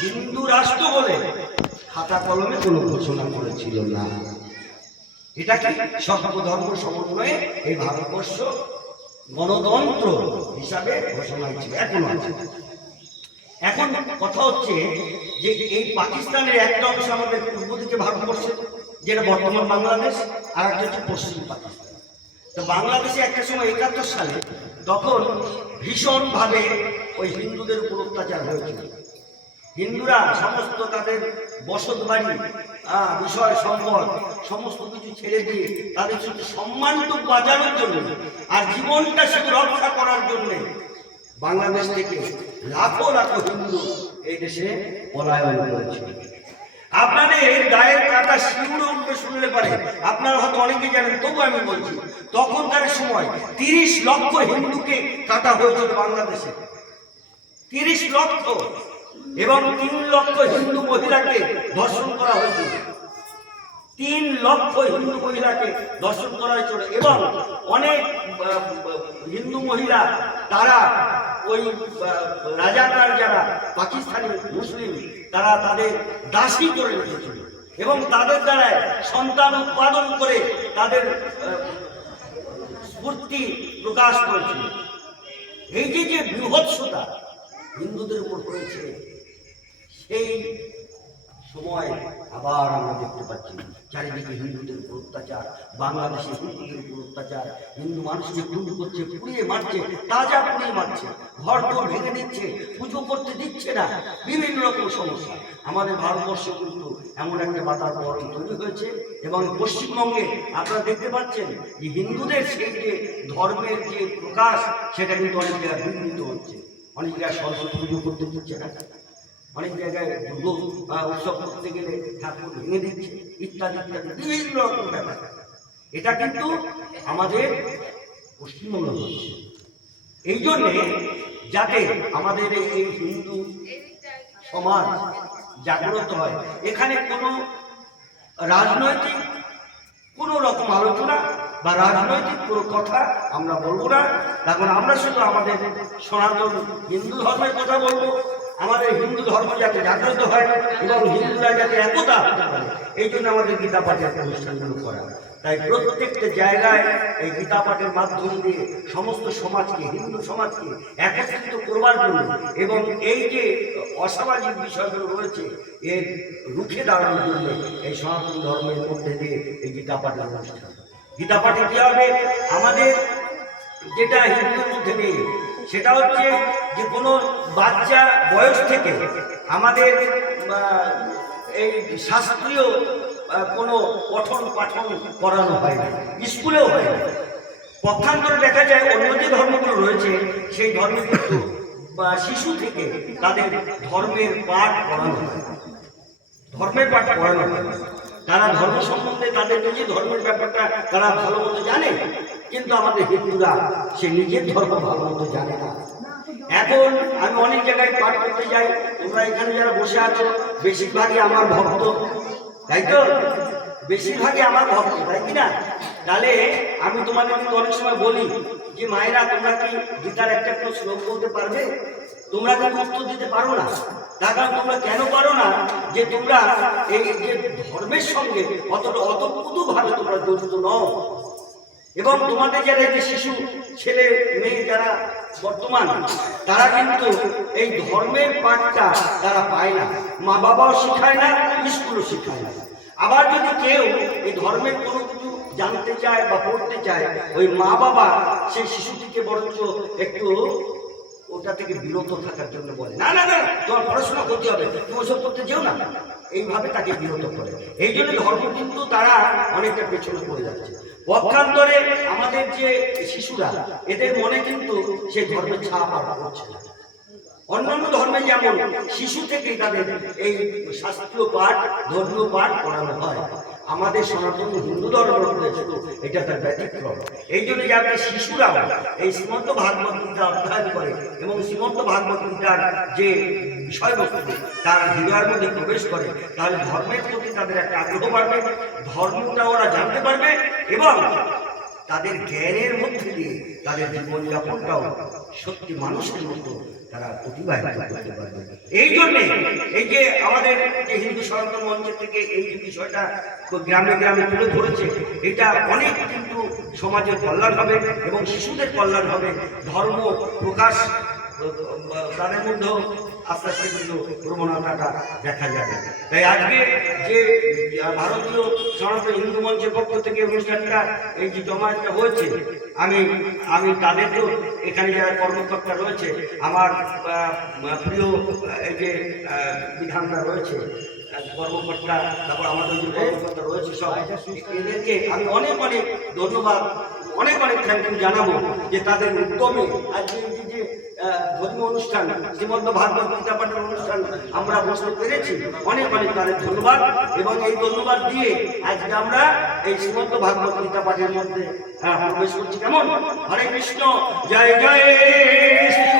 হিন্দু রাষ্ট্র বলে খাতা কলমে কোনো ঘোষণা করেছিল না। এটা কি সর্বধর্ম সমন্বয়ে এই ভারতবর্ষ গণতন্ত্র হিসাবে ঘোষণা ছিল এখনও আছে। এখন কথা হচ্ছে যে এই পাকিস্তানের একটা অংশ আমাদের পূর্ব দিকে ভারতবর্ষে যেটা বর্তমান বাংলাদেশ, আর একটা হচ্ছে পশ্চিম পাকিস্তান। তো বাংলাদেশে একটা সময় একাত্তর সালে তখন ভীষণভাবে ওই হিন্দুদের উপর অত্যাচার হয়েছিল। হিন্দুরা সমস্ত তাদের বসত বাড়ি বিষয়, সম্পদ, সমস্ত কিছু ছেড়ে দিয়ে তাদের শুধু সম্মানটুকু বাঁচানোর জন্য আর জীবনটা শুধু রক্ষা করার জন্য বাংলাদেশ থেকে লাখো লাখো হিন্দু এই দেশে পলায়ন করেছিল আপনাদের এই গায়ের কাটা শিউরে উঠবে শুনলে পারে। আপনারা হয়তো অনেকে জানেন, তবু আমি বলছি, তখনকার সময় তিরিশ লক্ষ হিন্দুকে কাটা হয়েছিল বাংলাদেশে। তিরিশ লক্ষ এবং তিন লক্ষ হিন্দু মহিলাকে ধর্ষণ করা হয়েছিল তিন লক্ষ হিন্দু মহিলাকে ধর্ষণ করা হয়েছিল এবং অনেক হিন্দু মহিলা, তারা ওই রাজাকার যারা পাকিস্তানি মুসলিম, তারা তাদের দাসী করে রেখেছিল এবং তাদের দ্বারায় সন্তান উৎপাদন করে তাদের স্ফূর্তি প্রকাশ করেছিল। এই যে যে বৃহৎসতা হিন্দুদের উপর হয়েছে সেই সময় আবার আমরা দেখতে পাচ্ছি চারিদিকে হিন্দুদের উপর অত্যাচার, বাংলাদেশে হিন্দুদের উপর অত্যাচার, হিন্দু মানুষকে খুন করছে, পুড়িয়ে মারছে, তাজা পুড়িয়ে মারছে ঘর দর ভেঙে দিচ্ছে, পুজো করতে দিচ্ছে না, বিভিন্ন রকম সমস্যা। আমাদের ভারতবর্ষে কিন্তু এমন একটা বাতাবরণ তৈরি হয়েছে এবং পশ্চিমবঙ্গে আপনারা দেখতে পাচ্ছেন যে হিন্দুদের সেই যে ধর্মের যে প্রকাশ, সেটা কিন্তু অনেক জায়গায় বিঘ্নিত হচ্ছে। অনেক জায়গায় সরস্বতী পুজো করতে দিচ্ছে না। অনেক জায়গায় দুর্গ উৎসব করতে গেলে ঠাকুর ভেঙে দিচ্ছে, ইত্যাদি ইত্যাদি, বিভিন্ন রকম ব্যাপার। এটা কিন্তু আমাদের পশ্চিমবঙ্গ হচ্ছে। এই জন্যে যাতে আমাদের এই হিন্দু সমাজ জাগ্রত হয়, এখানে কোনো রাজনৈতিক কোনো রকম আলোচনা বা রাজনৈতিক কোনো কথা আমরা বলব না। এখন আমরা শুধু আমাদের সনাতন হিন্দু ধর্মের কথা বলব। আমাদের হিন্দু ধর্ম যাতে জাগ্রত হয় এবং হিন্দুরা যাতে একতা এই জন্য আমাদের গীতা পাঠের অনুষ্ঠানগুলো করা। তাই প্রত্যেকটা জায়গায় এই গীতা পাঠের মাধ্যম দিয়ে সমস্ত সমাজকে, হিন্দু সমাজকে একত্রিত করবার জন্য এবং এই যে অসামাজিক বিষয়গুলো রয়েছে, এর রুখে দাঁড়ানোর জন্য এই সনাতন ধর্মের মধ্যে দিয়ে এই গীতা পাঠের অনুষ্ঠান। গীতা পাঠে কি হবে? আমাদের যেটা হিন্দুর মধ্যে নেই সেটা হচ্ছে যে কোনো বাচ্চা বয়স থেকে আমাদের এই শাস্ত্রীয় কোনো পঠন পাঠন করানো হয় না, স্কুলেও হয় না। পক্ষান্তরে দেখা যায় অন্য যে ধর্মগুলো রয়েছে, সেই ধর্মে কিন্তু শিশু থেকে তাদের ধর্মের পাঠ পড়ানো হয়। ধর্মের পাঠ পড়ানো হয়। তারা ধর্ম সম্বন্ধে তাদের নিজের ধর্মের ব্যাপারটা তারা ভালো মতো জানে, কিন্তু আমাদের হিন্দুরা সে নিজের ধর্ম ভালো মতো জানে না। এখন আমি অনেক জায়গায় পাঠ করতে যাই, তোমরা এখানে যারা বসে আছো, বেশিরভাগই আমার ভক্ত, তাই তো? বেশিরভাগই আমার ভক্ত, তাই কি না? তাহলে আমি তোমাদের কিন্তু অনেক সময় বলি যে, মায়েরা, তোমরা কি গীতার একটা একটা শ্লোক বলতে পারবে? তোমরা কিন্তু উত্তর দিতে পারো না। তার কারণ তোমরা কেন পারো না যে তোমরা এই যে ধর্মের সঙ্গে অতটা অতপ্রুত ভাবে তোমরা জড়িত নও? এবং তোমাদের যারা যে শিশু, ছেলে, মেয়ে যারা বর্তমান, তারা কিন্তু এই ধর্মের পাঠটা তারা পায় না। মা বাবাও শেখায় না, স্কুলও শেখায় না। আবার যদি কেউ এই ধর্মের কোনো কিছু জানতে চায় বা পড়তে চায়, ওই মা বাবা সেই শিশুটিকে বরঞ্চ একটু ওটা থেকে বিরত থাকার জন্য বলে। না না না, তোমার পড়াশোনা করতে হবে, তুমি ওসব করতে যেও না। এইভাবে তাকে বিরত করে। এই জন্য ধর্ম কিন্তু তারা অনেকটা পেছনে পড়ে যাচ্ছে। পক্ষান্তরে আমাদের যে শিশুরা, এদের মনে কিন্তু সেই ধর্মের ছাপ আর পড়ছে না। অন্যান্য ধর্মে যেমন, শিশু থেকেই তাদের এই শাস্ত্রীয় পাঠ, ধর্মীয় পাঠ পড়ানো হয়। আমাদের সনাতন হিন্দু ধর্ম রয়েছে এটা তার ব্যতিক্রম। এই জন্য যে যাতে শিশুরা এই শ্রীমন্ত ভাগবত গীতা অধ্যয়ন করে এবং শ্রীমন্ত ভাগবত গীতার যে বিষয়বস্তু, তার হৃদয়ের মধ্যে প্রবেশ করে, তাহলে ধর্মের প্রতি তাদের একটা আগ্রহ বাড়বে, ধর্মটা ওরা জানতে পারবে এবং তাদের জ্ঞানের মধ্যে দিয়ে তাদের জীবনযাপনটাও সত্যি মানুষের মতো তারা অতিবাহিত করতে পারবে। এই জন্যে এই যে আমাদের যে হিন্দু সনাতন মঞ্চের থেকে এই বিষয়টা গ্রামে গ্রামে তুলে ধরেছে, এটা অনেক কিন্তু সমাজের কল্যাণ হবে এবং শিশুদের কল্যাণ হবে, ধর্ম প্রকাশ তাদের মধ্যেও আস্তে আস্তে কিন্তু প্রবণতাটা দেখা যাবে। তাই আজকে যে ভারতীয় সনাতন হিন্দু মঞ্চের পক্ষ থেকে অনুষ্ঠানটা, এই যে জমায়েতটা হয়েছে, আমি আমি তাদেরকেও এখানে যারা কর্মকর্তা রয়েছে, আমার প্রিয় এই যে বিধানটা রয়েছে কর্মকর্তা, তারপর আমাদের যে কর্মকর্তা রয়েছে সব, এদেরকে আমি অনেক অনেক ধন্যবাদ অনেক অনেক থ্যাংকিং জানাব যে তাদের উদ্যমে আজকে যে- ধর্মীয় অনুষ্ঠান, শ্রীমন্ত ভাগবত গীতা পাঠের অনুষ্ঠান আমরা বসতে পেরেছি, অনেক অনেক তাদের ধন্যবাদ। এবং এই ধন্যবাদ দিয়ে আজকে আমরা এই শ্রীমন্ত ভাগবত গীতা পাঠের মধ্যে হ্যাঁ প্রবেশ করছি। কেমন? হরে কৃষ্ণ, জয় জয়, শ্রী